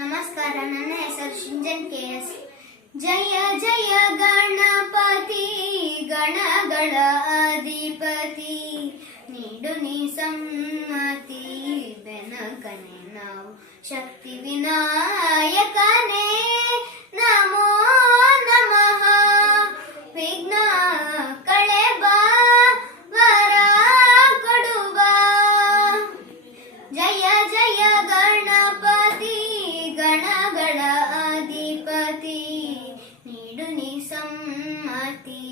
ನಮಸ್ಕಾರ. ನನ್ನ ಹೆಸರು ಸಿಂಜನ್ KS. ಜಯ ಜಯ ಗಣಪತಿ ಗಣಗಳ ಅಧಿಪತಿ, ನೀಡು ನೀ ಸಮ್ಮತಿ ಬೆನಕನೆ ನಾವು ಶಕ್ತಿ ವಿನಾಯಕನೇ. ನಮೋ ನಮಃ ವಿಘ್ನ ಕಳೆಬ ವರ ಕೊಡುವ. ಜಯ ಜಯ ಗಣಪತಿ ಗಣಗಳ ಅಧಿಪತಿ, ನೀಡು ನೀ ಸಮ್ಮತಿ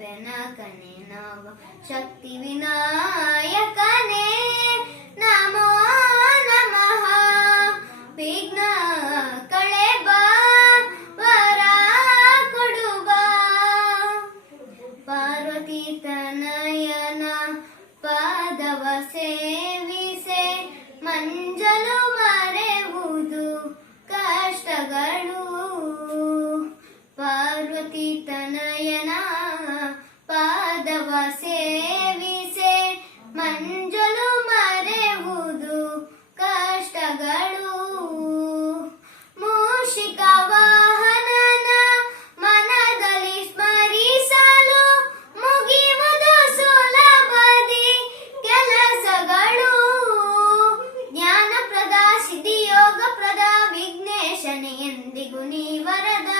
ಬೆನಕನೆ ನಾವು ಶಕ್ತಿ ವಿನಾಯಕನೇ. ನಮೋ ನಮಃ ವಿಘ್ನ ಕಳೆಬ ವರ ಕೊಡುವ. ಪಾರ್ವತಿ ತನಯನ ಪಾದವ ಸೇವಿಸೆ, ಮಂಜಲು ಮರೆಯುವುದು ಕಷ್ಟಗಳು. ಪಾರ್ವತಿ ತನಯನ ಪಾದವ ಸೇವಿಸೆ, ಮಂಜಲು ಮರೆಯುವುದು ಕಷ್ಟಗಳು. ಮೂಷಿಕ ವಾಹನನ ಮನದಲ್ಲಿ ಸ್ಮರಿಸಲು, ಮುಗಿಯುವುದು ಸುಲಭದಿ ಕೆಲಸಗಳು. ಜ್ಞಾನಪ್ರದ ಸಿದ್ಧಿಯೋಗಪ್ರದ ವಿಘ್ನೇಶನೇ ಎಂದಿಗೂ ನೀ ವರದ.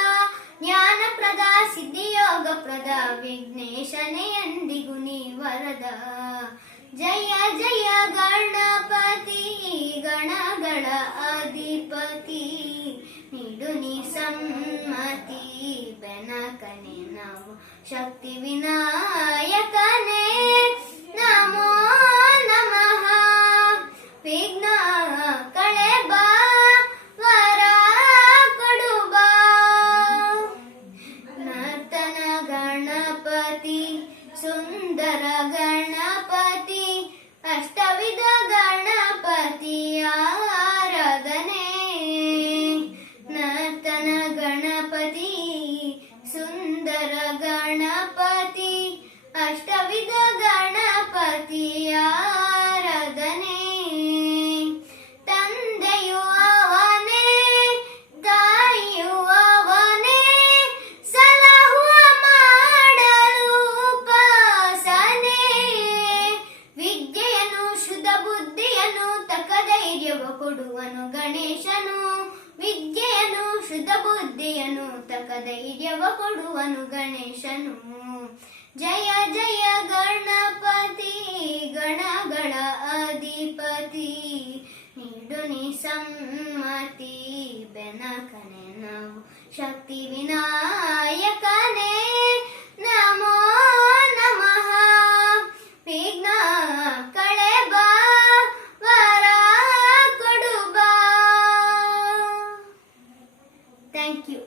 ಜ್ಞಾನಪ್ರದ ಸಿದ್ಧಿಯೋಗಪ್ರದ ವಿಘ್ನೇಶನೇ ಎಂದಿಗೂ ನೀ ವರದ. ಜಯ ಜಯ ಗಣಪತಿ ಗಣಗಳ ಅಧಿಪತಿ, ನೀಡು ನೀ ಸಮ್ಮತಿ ಬೆನಕನೆ ನಾವು ಶಕ್ತಿ ವಿನಾಯಕನೇ. ನಮೋ ನಮಃ ವಿಘ್ನ ಕಳೆಬ ವರ ಕೊಡುವ. ನರ್ತನ ಗಣಪತಿ ಸುಂದರ ಗಣಪತಿ, ಅಷ್ಟವಿಧ ಗಣಪತಿ ಆರಾಧನೆ. ನರ್ತನ ಗಣಪತಿ ಸುಂದರ ಗಣಪತಿ, ಅಷ್ಟವಿಧ ಗಣಪತಿ ಆರಾಧನೆ. ತಂದೆಯು ಅವನೇ ತಾಯಿಯು ಅವನೇ, ಸಲಹುವ ಮಾಡಲು ಉಪಾಸನೆ. ವಿದ್ಯೆಯನ್ನು ಶುದ್ಧ ಬುದ್ಧಿಯನ್ನು ತಕ್ಕ ಧೈರ್ಯವ ಕೊಡುವನು ಗಣೇಶನು. ವಿದ್ಯೆಯನ್ನು ಶುದ್ಧ ಬುದ್ಧಿಯನ್ನು ತಕ್ಕ ಧೈರ್ಯವ ಕೊಡುವನು ಗಣೇಶನು. ಜಯ ಜಯ ಗಣಪತಿ ಗಣಗಳ ಅಧಿಪತಿ, ನೀಡು ನೀ ಸಮ್ಮತಿ ಬೆನಕನೆ ನಾವು ಶಕ್ತಿ ವಿನಾಯಕನೇ. ನಮೋ ನಮಃ ವಿಘ್ನ ಕಳೆಬ ವರ ಕೊಡುವ. Thank you.